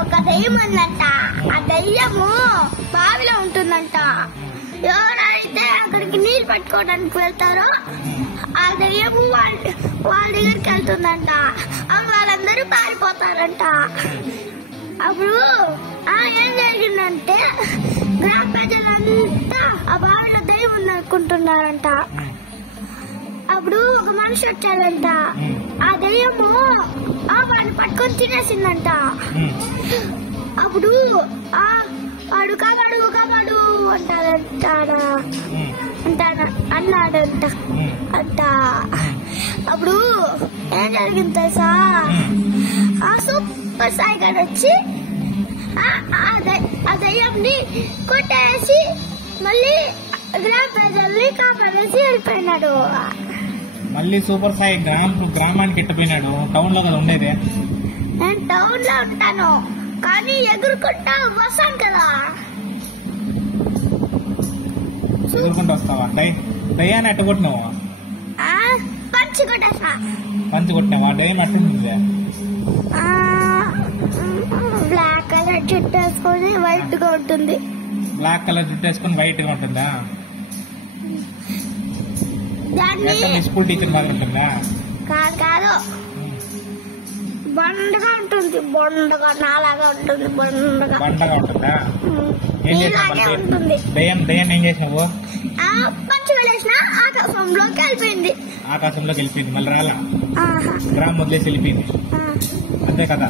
ఒక దెయ్యం ఉందంట. ఆ దెయ్యము బావిలో ఉంటుందంట. ఎవరైతే అక్కడికి నీళ్ళు పట్టుకోవడానికి వెళ్తారో ఆ దెయ్యము వాళ్ళ దగ్గరికి వెళ్తుందంట. వాళ్ళందరూ పారిపోతారంట. అప్పుడు ఏం జరిగిందంటే గ్రామ ప్రజలంతా ఆ బావిలో దెయ్యం ఉందనుకుంటున్నారంట. అప్పుడు ఒక మనిషి వచ్చాడంట. ఆ దెయ్యము వాడిని పట్టుకొని తినేసిందంట. అప్పుడు వాడు కాపాడు కాపాడు అన్నాడంట. అప్పుడు ఏం జరిగింది తెలుసా? ఆ సూపర్ సాయి గారు వచ్చి ఆ దయ్యంని కొట్టేసి మళ్ళీ గ్రామ ప్రజల్ని కాపాడేసి వెళ్ళిపోయినాడు. మళ్ళీ సూపర్ సాయి గ్రామానికి ఎట్టిపోయినాడు? టౌన్ లో కదా ఉండేది. నేను టౌన్ లో ఉంటాను కానీ ఎగురుకుంటా వస్తాను కదా. ఎగురుకుంటూ వస్తావా? దయ్యాన్ని అట్ట కొట్టినావు? పంచి కొట్టేసా. పంచి కొట్టినావా? దయ్యం అట్టుంది. బ్లాక్ కలర్ జుట్టు వేసుకొని వైట్ గా ఉంటుంది. బ్లాక్ కలర్ జుట్టు వేసుకొని వైట్ గా ఉంటుందా? స్కూల్ టీచర్ మాదిరి ఉంటుందా? కాదు బండగా ఉంటుంది. బండగా నాలాగా ఉంటుంది. బండగా ఉంటుందా? ఏం చేసినావు? దయ్యం ఏం చేసినావు? పంచి వెళ్ళేసిన ఆకాశంలోకి వెళ్ళిపోయింది. ఆకాశంలోకి వెళ్ళిపోయింది. మళ్ళీ రాలా? గ్రామం వదిలేసి వెళ్ళిపోయింది. అంతే కదా.